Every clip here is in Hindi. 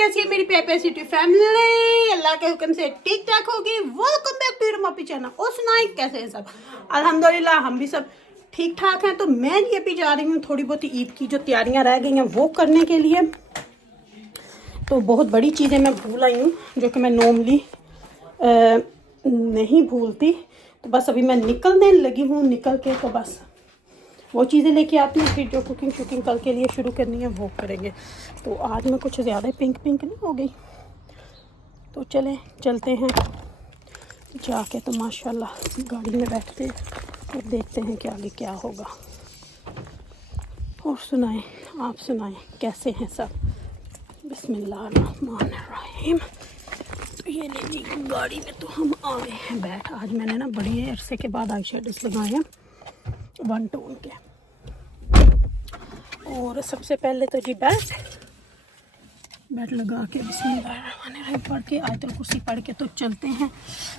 कैसी है मेरी प्यारी सिटी फैमिली? अल्लाह के हुक्म से ठीक ठाक होगी। वेलकम बैक टू रमापी चैनल। और सुनाई कैसे हैं सब? अल्हम्दुलिल्लाह हम भी सब ठीक ठाक हैं। तो मैं ये भी जा रही हूँ थोड़ी बहुत ईद की जो तैयारियां रह गई हैं वो करने के लिए। तो बहुत बड़ी चीज़ें मैं भूल आई हूँ जो कि मैं नॉर्मली नहीं भूलती। तो बस अभी मैं निकलने लगी हूँ। निकल के तो बस वो चीज़ें लेके आती हूँ, फिर जो कुकिंग शुकिंग कल के लिए शुरू करनी है वो करेंगे। तो आज मैं कुछ ज़्यादा पिंक नहीं हो गई। तो चलते हैं जाके। तो माशाल्लाह गाड़ी में बैठते हैं और देखते हैं कि आगे क्या होगा। और सुनाएं, आप सुनाएं कैसे हैं सब? बिस्मिल्लाहिर्रहमानिर्रहीम। तो ये लीजिए गाड़ी में तो हम आ गए हैं बैठ। आज मैंने ना बड़ी अरसे के बाद आई शेडोज़ लगाए हैं 1 टोन के। और सबसे पहले तो जी बैट लगा के बिस्मिल्लाहिर्रहमानिर्रहीम पढ़ के आयतुल कुर्सी पढ़ के तो चलते हैं।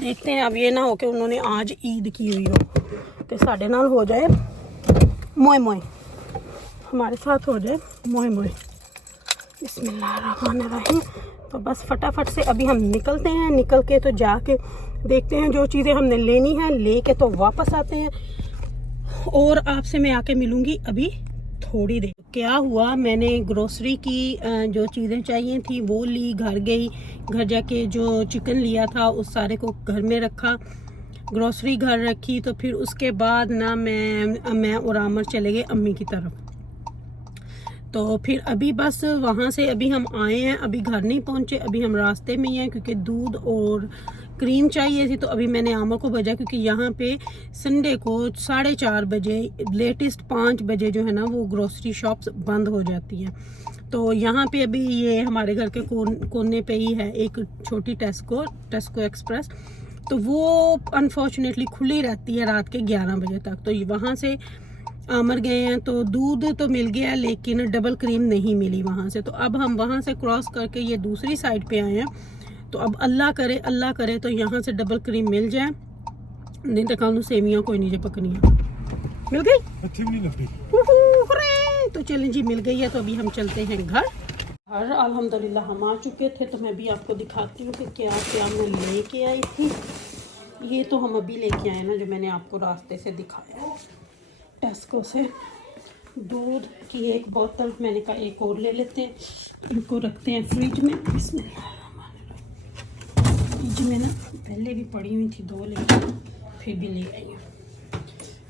देखते हैं अब ये ना हो कि उन्होंने आज ईद की हुई हो कि साढ़े नाल हो जाए मोए मोए, हमारे साथ हो जाए मोए मोए। बिस्मिल्लाहिर्रहमानिर्रहीम। तो बस फटाफट से अभी हम निकलते हैं। निकल के तो जाके देखते हैं जो चीज़ें हमने लेनी है, लेके तो वापस आते हैं। और आपसे मैं आके मिलूँगी अभी थोड़ी देर। क्या हुआ, मैंने ग्रोसरी की जो चीज़ें चाहिए थी वो ली, घर गई। घर जाके जो चिकन लिया था उस सारे को घर में रखा, ग्रोसरी घर रखी। तो फिर उसके बाद ना मैं और आमर चले गए अम्मी की तरफ। तो फिर अभी बस वहाँ से अभी हम आए हैं, अभी घर नहीं पहुँचे, अभी हम रास्ते में ही हैं क्योंकि दूध और क्रीम चाहिए थी। तो अभी मैंने आमा को भेजा क्योंकि यहाँ पे संडे को 4:30 बजे लेटेस्ट 5 बजे जो है ना वो ग्रोसरी शॉप्स बंद हो जाती हैं। तो यहाँ पे अभी ये हमारे घर के कोने पे ही है एक छोटी टेस्को एक्सप्रेस। तो वो अनफॉर्चुनेटली खुली रहती है रात के 11 बजे तक। तो वहाँ से आमर गए हैं तो दूध तो मिल गया लेकिन डबल क्रीम नहीं मिली वहाँ से। तो अब हम वहाँ से क्रॉस करके ये दूसरी साइड पे आए हैं। तो अब अल्लाह करे तो यहाँ से डबल क्रीम मिल जाए, नहीं तो कल सेवियाँ कोई नहीं पकनी है। मिल गई तो चलें जी, मिल गई है। तो अभी हम चलते हैं घर। अल्हम्दुलिल्लाह हम आ चुके थे। तो मैं भी आपको दिखाती हूँ कि क्या क्या मैं लेके आई थी। ये तो हम अभी लेके आए ना जो मैंने आपको रास्ते से दिखाया टेस्को से। दूध की एक बोतल मैंने कहा एक और ले लेते हैं, इनको रखते हैं फ्रिज में। फ्रिज में ना पहले भी पड़ी हुई थी 2 लेकिन फिर भी ले आई हूँ।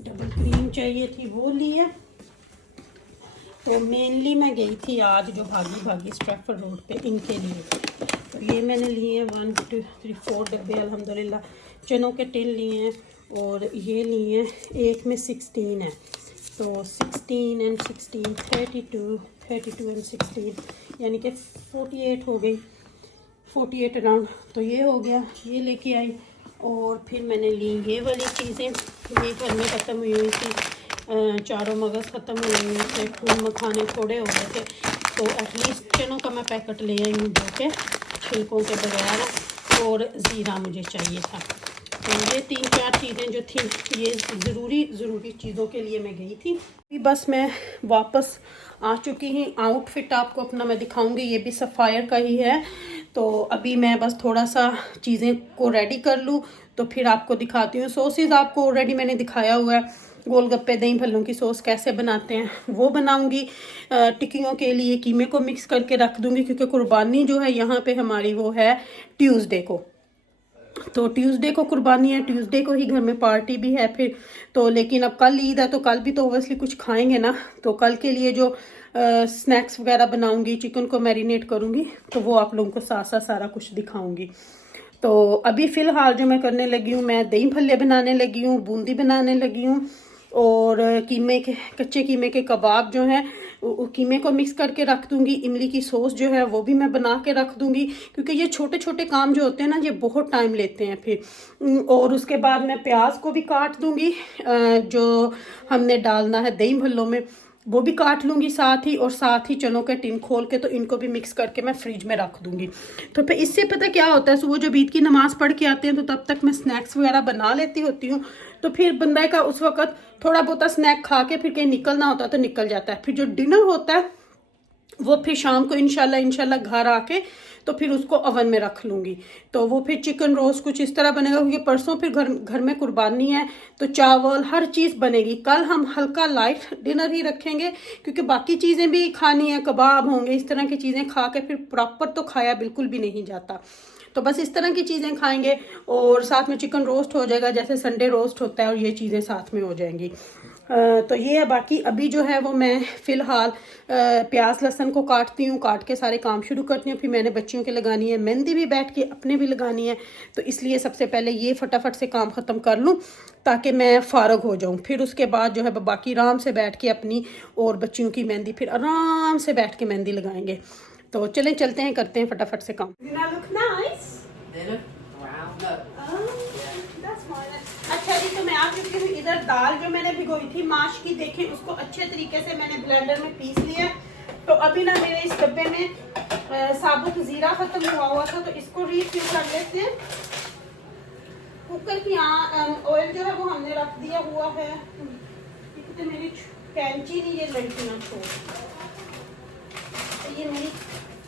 डबल क्रीम चाहिए थी वो लिए। तो मेनली मैं गई थी आज जो भागी स्ट्रैफर्ड रोड पे इनके लिए। तो ये मैंने लिए 1 2 3 4 डब्बे अल्हम्दुलिल्लाह। चनों के टिन लिए हैं और ये लिए एक में 16 है। तो 16 एंड 16 32 एंड 16 यानी कि 48 हो गई, 48 अराउंड। तो ये हो गया, ये लेके आई। और फिर मैंने ली ये वाली चीज़ें, ये घर में ख़त्म हुई थी। चारों मगज़ ख़त्म हुए हुए थे, फूल मखाने थोड़े हो गए थे। तो एटलीस्ट चनों का मैं पैकेट ले आई हूँ जो कि छिलकों के बगैर। और ज़ीरा मुझे चाहिए था। तो ये 3-4 चीज़ें जो थी ये ज़रूरी चीज़ों के लिए मैं गई थी। बस मैं वापस आ चुकी हूँ। आउटफिट आपको अपना मैं दिखाऊंगी, ये भी सफ़ायर का ही है। तो अभी मैं बस थोड़ा सा चीज़ें को रेडी कर लूँ तो फिर आपको दिखाती हूँ। सॉसेज आपको ऑलरेडी मैंने दिखाया हुआ है, गोलगप्पे दही भल्लों की सॉस कैसे बनाते हैं वो बनाऊंगी। टिक्कियों के लिए कीमे को मिक्स करके रख दूंगी क्योंकि कुर्बानी जो है यहाँ पे हमारी वो है ट्यूसडे को। तो ट्यूसडे को कुर्बानी है, ट्यूसडे को ही घर में पार्टी भी है फिर। तो लेकिन अब कल ईद है तो कल भी तो ओबियसली कुछ खाएंगे ना। तो कल के लिए जो स्नैक्स वगैरह बनाऊंगी, चिकन को मैरिनेट करूंगी तो वो आप लोगों को साथ साथ सारा कुछ दिखाऊंगी। तो अभी फ़िलहाल जो मैं करने लगी हूँ, मैं दही भल्ले बनाने लगी हूँ, बूंदी बनाने लगी हूँ। और कच्चे कीमे के कबाब जो हैं कीमे को मिक्स करके रख दूंगी। इमली की सॉस जो है वो भी मैं बना के रख दूंगी क्योंकि ये छोटे छोटे काम जो होते हैं ना ये बहुत टाइम लेते हैं फिर। और उसके बाद मैं प्याज को भी काट दूंगी, जो हमने डालना है दही भल्लों में वो भी काट लूँगी साथ ही। और साथ ही चनों के टिन खोल के तो इनको भी मिक्स करके मैं फ्रिज में रख दूँगी। तो फिर इससे पता क्या होता है, सुबह जब ईद की नमाज़ पढ़ के आते हैं तो तब तक मैं स्नैक्स वगैरह बना लेती होती हूँ। तो फिर बंदा का उस वक्त थोड़ा बहुत स्नैक खा के फिर कहीं निकलना होता है तो निकल जाता है। फिर जो डिनर होता है वो फिर शाम को इंशाल्लाह घर आके तो फिर उसको ओवन में रख लूँगी। तो वो फिर चिकन रोस्ट कुछ इस तरह बनेगा, क्योंकि परसों फिर घर में कुर्बानी है, तो चावल हर चीज़ बनेगी। कल हम हल्का लाइट डिनर ही रखेंगे, क्योंकि बाकी चीज़ें भी खानी है, कबाब होंगे, इस तरह की चीज़ें खा के फिर प्रॉपर तो खाया बिल्कुल भी नहीं जाता। तो बस इस तरह की चीज़ें खाएंगे, और साथ में चिकन रोस्ट हो जाएगा जैसे संडे रोस्ट होता है, और ये चीज़ें साथ में हो जाएंगी। तो ये है। बाकी अभी जो है वो मैं फ़िलहाल प्याज लहसुन को काटती हूँ, काट के सारे काम शुरू करती हूँ। फिर मैंने बच्चियों के लगानी है मेहंदी भी, बैठ के अपने भी लगानी है, तो इसलिए सबसे पहले ये फटाफट से काम ख़त्म कर लूँ ताकि मैं फ़ारग हो जाऊँ। फिर उसके बाद जो है बाकी आराम से बैठ के अपनी और बच्चियों की मेहंदी फिर आराम से बैठ के मेहंदी लगाएंगे। तो चलें चलते हैं, करते हैं फटाफट से काम। अच्छा जी, तो मैं आ चुकी हूँ इधर। दाल जो मैंने भिगोई थी माश की, देखें उसको अच्छे तरीके से मैंने ब्लेंडर में पीस लिया। तो अभी ना मेरे इस डब्बे में साबुत जीरा खत्म हुआ था, तो इसको रीफिल कर लेते हैं। कुकर की ऑयल जो है वो हमने रख दिया हुआ है। तो मेरी कैंची नहीं, ये लड़कियाँ छोड़, तो ये मेरी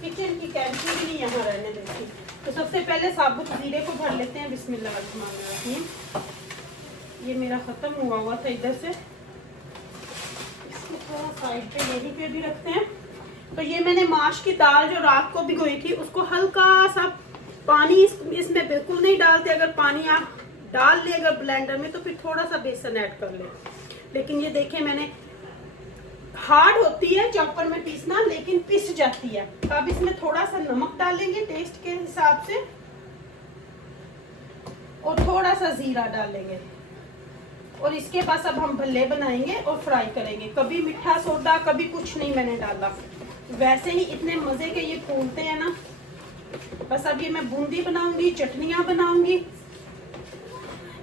किचन की कैंची भी नहीं यहाँ रहने देती। तो सबसे पहले साबुत जीरे को भर लेते हैं। बिस्मिल्लाहिर्रहमानिर्रहीम। ये मेरा ख़त्म हुआ था इधर से, इसको थोड़ा साइड पे यहीं पे भी रखते हैं। तो ये मैंने माश की दाल जो रात को भिगोई थी, उसको हल्का सा पानी इसमें बिल्कुल नहीं डालते। अगर पानी आप डाल ले अगर ब्लेंडर में, तो फिर थोड़ा सा बेसन ऐड कर ले। लेकिन ये देखें, मैंने हार्ड होती है चॉपर में पीसना, लेकिन पिस जाती है। अब इसमें थोड़ा सा नमक डालेंगे टेस्ट के हिसाब से, और थोड़ा सा जीरा डालेंगे, और इसके बाद अब हम भल्ले बनाएंगे और फ्राई करेंगे। कभी मीठा सोडा कभी कुछ नहीं मैंने डाला, वैसे ही इतने मजे के ये फूलते हैं ना। बस अब ये मैं बूंदी बनाऊंगी, चटनियाँ बनाऊंगी,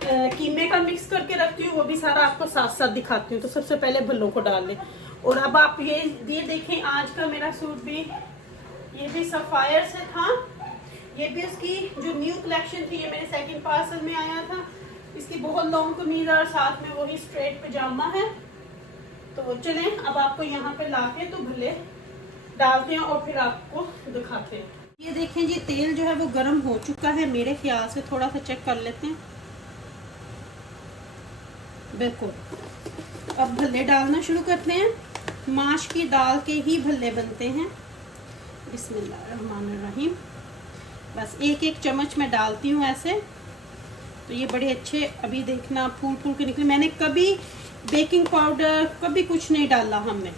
कीमे का मिक्स करके रखती हूँ, वो भी सारा आपको साथ साथ दिखाती हूँ। तो सबसे पहले भल्लों को डाल लें। और अब आप ये देखें, आज का मेरा सूट भी, ये भी सफायर से था। ये भी उसकी जो न्यू कलेक्शन थी, ये मेरे सेकंड पार्सल में आया था। इसकी बहुत लॉन्ग कमीज और साथ में वही स्ट्रेट पजामा है। तो चलें अब आपको यहाँ पे लाके तो भले डालते हैं और फिर आपको दिखाते हैं। ये देखें जी, तेल जो है वो गर्म हो चुका है मेरे ख्याल से। थोड़ा सा चेक कर लेते हैं। बिल्कुल। अब भल्ले डालना शुरू करते हैं। माश की दाल के ही भल्ले बनते हैं। बिस्मिल्लाहिर्रहमानिर्रहीम। बस एक एक चम्मच मैं डालती हूँ ऐसे। तो ये बड़े अच्छे, अभी देखना फूल फूल के निकले। मैंने कभी बेकिंग पाउडर कभी कुछ नहीं डाला हमने।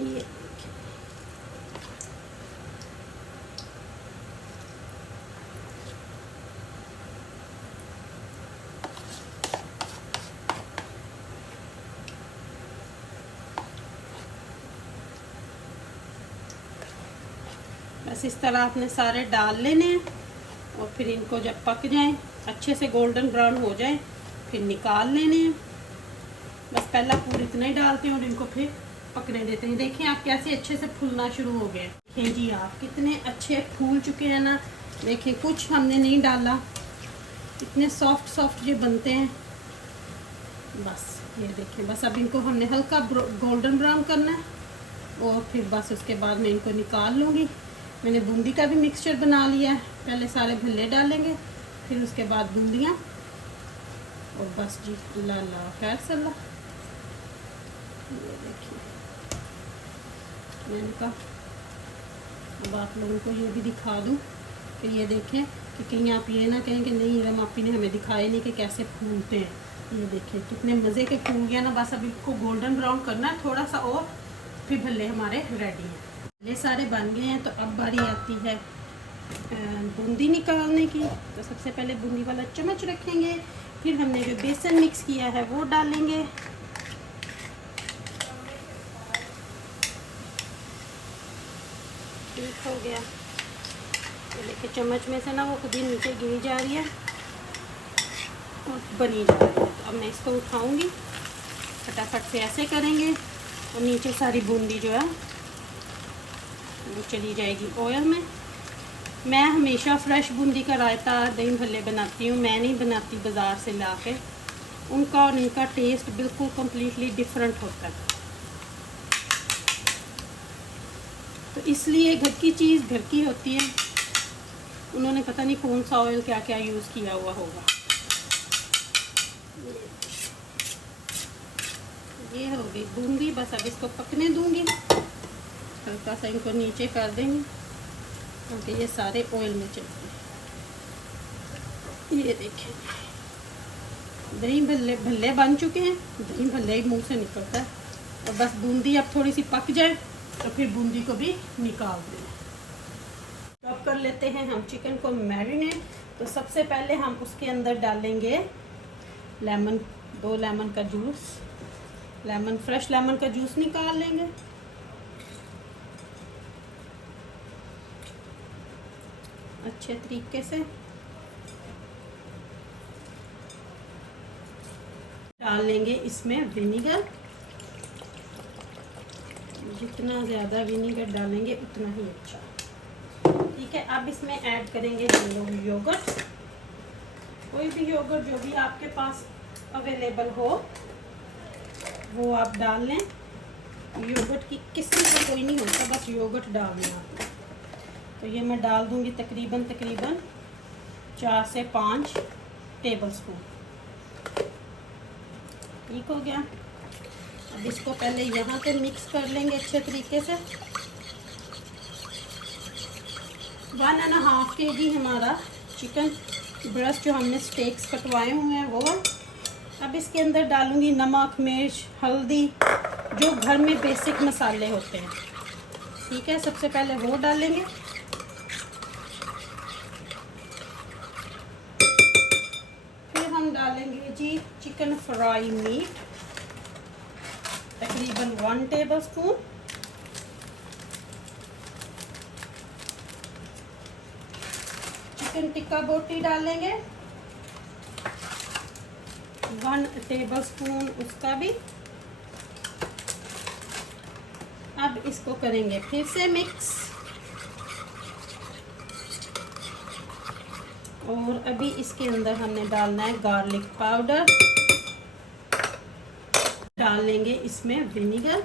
ये बस इस तरह आपने सारे डाल लेने हैं, और फिर इनको जब पक जाएं, अच्छे से गोल्डन ब्राउन हो जाए, फिर निकाल लेने हैं। बस पहला पूरी इतना ही डालते हैं और इनको फिर पकने देते हैं। देखें आप कैसे अच्छे से फूलना शुरू हो गए। देखें जी आप कितने अच्छे फूल चुके हैं ना। देखें कुछ हमने नहीं डाला, इतने सॉफ्ट सॉफ्ट ये बनते हैं। बस ये देखें, बस अब इनको हमने हल्का गोल्डन ब्राउन करना है, और फिर बस उसके बाद मैं इनको निकाल लूँगी। मैंने बूंदी का भी मिक्सचर बना लिया है। पहले सारे भल्ले डालेंगे, फिर उसके बाद बूंदियाँ, और बस जी अल्लाह खैर सल्ला। ये देखिए, मैंने कहा अब आप लोगों को ये भी दिखा दूँ कि ये देखें कि कहीं आप ये ना कहें कि नहीं इरम आपी ने हमें दिखाए नहीं कि कैसे फूलते हैं। ये देखें कितने मज़े के फूल गया ना। बस अब इसको गोल्डन ब्राउन करना है थोड़ा सा, और फिर भल्ले हमारे रेडी हैं। भल्ले सारे बन गए हैं। तो अब बारी आती है बूंदी निकालने की। तो सबसे पहले बूंदी वाला चम्मच रखेंगे, फिर हमने जो बेसन मिक्स किया है वो डालेंगे। ठीक हो गया। तो देखिए चम्मच में से ना वो खुद ही नीचे गिरी जा रही है और बनी जा रही है। तो अब मैं इसको उठाऊंगी, फटाफट से ऐसे करेंगे, और नीचे सारी बूंदी जो है वो चली जाएगी ऑयल में। मैं हमेशा फ्रेश बूंदी का रायता दही भल्ले बनाती हूँ, मैं नहीं बनाती बाज़ार से ला के। उनका और इनका टेस्ट बिल्कुल कम्प्लीटली डिफरेंट होता है। तो इसलिए घर की चीज़ घर की होती है। उन्होंने पता नहीं कौन सा ऑयल क्या क्या यूज़ किया हुआ होगा। ये हो गई दूंगी, बस अब इसको पकने दूंगी। हल्का सा इनको नीचे कर देंगे क्योंकि ये सारे ऑयल में चलते हैं। ये देखें दही भल्ले भल्ले बन चुके हैं। दही भल्ले ही मुंह से निकलता है। और बस बूंदी अब थोड़ी सी पक जाए तो फिर बूंदी को भी निकाल दें। तो अब कर लेते हैं हम चिकन को मैरिनेट। तो सबसे पहले हम उसके अंदर डालेंगे लेमन, 2 लेमन का जूस। लेमन, फ्रेश लेमन का जूस निकाल लेंगे। अच्छे तरीके से डाल लेंगे इसमें विनीगर। जितना ज़्यादा विनीगर डालेंगे उतना ही अच्छा। ठीक है, अब इसमें ऐड करेंगे हम लोग योगर्ट। कोई भी योगर्ट जो भी आपके पास अवेलेबल हो वो आप डाल लें। योगर्ट की किस्म का कोई नहीं होता, बस योगर्ट डालना है। तो ये मैं डाल दूंगी तकरीबन 4 से 5 टेबलस्पून। ठीक हो गया। अब इसको पहले यहाँ पे मिक्स कर लेंगे अच्छे तरीके से। 1.5 kg हमारा चिकन ब्रेस्ट जो हमने स्टेक्स कटवाए हुए हैं वो। अब इसके अंदर डालूंगी नमक, मिर्च, हल्दी, जो घर में बेसिक मसाले होते हैं। ठीक है, सबसे पहले वो डालेंगे। फिर हम डालेंगे जी चिकन फ्राई मीट, तकरीबन 1 टेबलस्पून। चिकन टिक्का बोटी डालेंगे 1 टेबलस्पून उसका भी। अब इसको करेंगे फिर से मिक्स। और अभी इसके अंदर हमने डालना है गार्लिक पाउडर। डाल लेंगे इसमें विनीगर।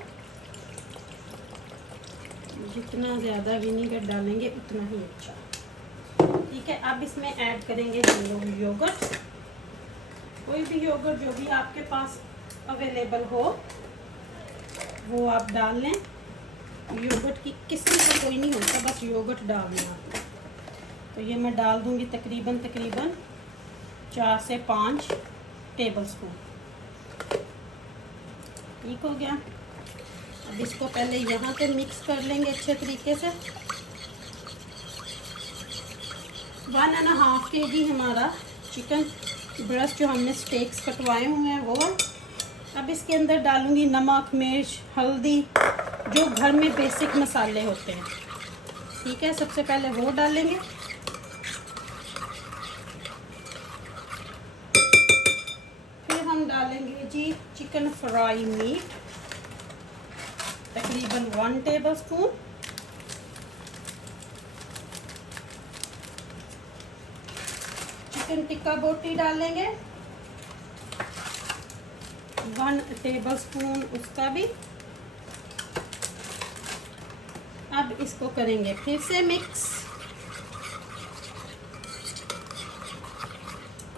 जितना ज़्यादा विनीगर डालेंगे उतना ही अच्छा। ठीक है, अब इसमें ऐड करेंगे हम लोग योगर्ट। कोई भी योगर्ट जो भी आपके पास अवेलेबल हो वो आप डाल लें। योगर्ट की किस्म का कोई नहीं होता, बस योगर्ट डालना है। तो ये मैं डाल दूंगी तकरीबन 4 से 5 टेबलस्पून। ठीक हो गया। अब इसको पहले यहाँ पे मिक्स कर लेंगे अच्छे तरीके से। 1.5 kg हमारा चिकन ब्रेस्ट जो हमने स्टेक्स कटवाए हुए हैं वो। अब इसके अंदर डालूंगी नमक, मिर्च, हल्दी, जो घर में बेसिक मसाले होते हैं। ठीक है, सबसे पहले वो डालेंगे। फिर हम डालेंगे जी चिकन फ्राई मीट, तकरीबन 1 टेबलस्पून। चिकन टिक्का बोटी डालेंगे 1 टेबलस्पून उसका भी। अब इसको करेंगे फिर से मिक्स।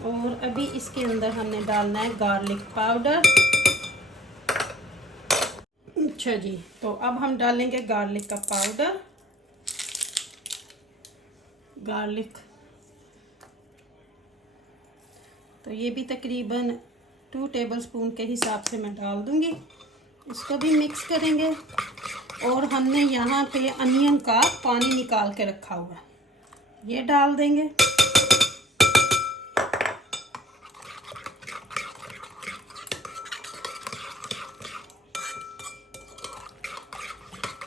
और अभी इसके अंदर हमने डालना है गार्लिक पाउडर। अच्छा जी, तो अब हम डालेंगे गार्लिक का पाउडर। गार्लिक तो ये भी तकरीबन 2 टेबलस्पून के हिसाब से मैं डाल दूंगी। इसको भी मिक्स करेंगे। और हमने यहाँ पे अनियन का पानी निकाल के रखा हुआ है, ये डाल देंगे।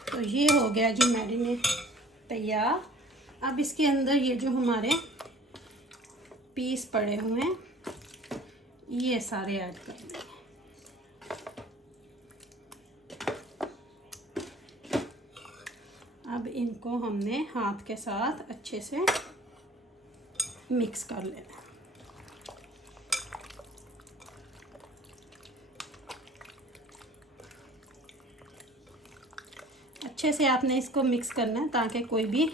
तो ये हो गया जी मैरिनेट तैयार। अब इसके अंदर ये जो हमारे पीस पड़े हुए हैं ये सारे ऐड कर देंगे। अब इनको हमने हाथ के साथ अच्छे से मिक्स कर लेना। अच्छे से आपने इसको मिक्स करना है ताकि कोई भी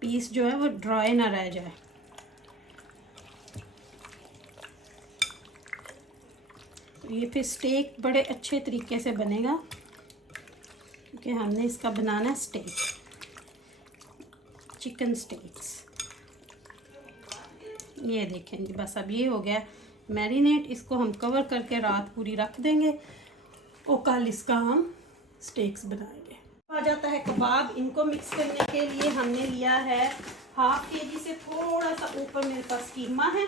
पीस जो है वो ड्राई ना रह जाए। तो ये फिर स्टेक बड़े अच्छे तरीके से बनेगा क्योंकि हमने इसका बनाना है स्टेक, चिकन स्टेक्स। ये देखें जी, बस अब ये हो गया मैरिनेट। इसको हम कवर करके रात पूरी रख देंगे और कल इसका हम स्टेक्स बनाएंगे। आ जाता है कबाब। इनको मिक्स करने के लिए हमने लिया है 1/2 kg से थोड़ा सा ऊपर मेरे पास कीमा है।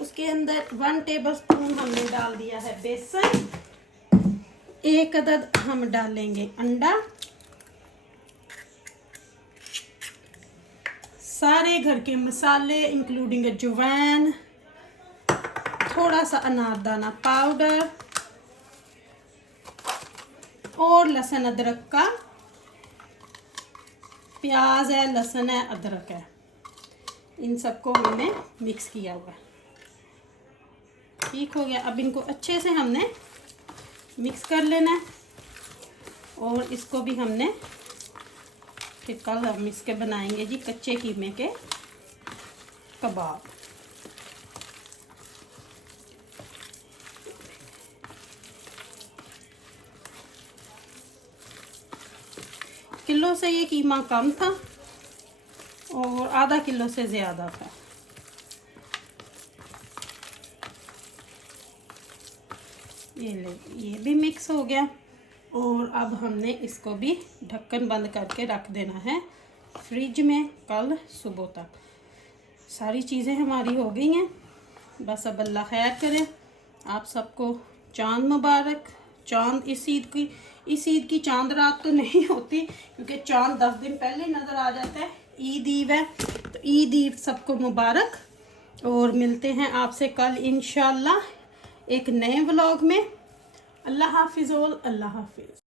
उसके अंदर 1 टेबलस्पून हमने डाल दिया है बेसन। 1 अदद हम डालेंगे अंडा। सारे घर के मसाले इंक्लूडिंग अजवाइन, थोड़ा सा अनारदाना पाउडर और लहसुन अदरक का, प्याज है, लहसुन है, अदरक है, इन सबको हमने मिक्स किया हुआ है। ठीक हो गया। अब इनको अच्छे से हमने मिक्स कर लेना है और इसको भी हमने फिर कल हम इसके बनाएंगे जी कच्चे कीमे के कबाब। किलो से ये कीमा कम था और आधा किलो से ज़्यादा था। ये भी मिक्स हो गया और अब हमने इसको भी ढक्कन बंद करके रख देना है फ्रिज में कल सुबह तक। सारी चीज़ें हमारी हो गई हैं। बस अब अल्लाह खैर करे। आप सबको चांद मुबारक। चांद इस ईद की चांद रात तो नहीं होती क्योंकि चांद 10 दिन पहले नज़र आ जाता है। ईद है तो ईद सबको मुबारक और मिलते हैं आपसे कल इंशाल्लाह एक नए व्लॉग में। अल्लाह हाफिज़। अल्लाह हाफिज़।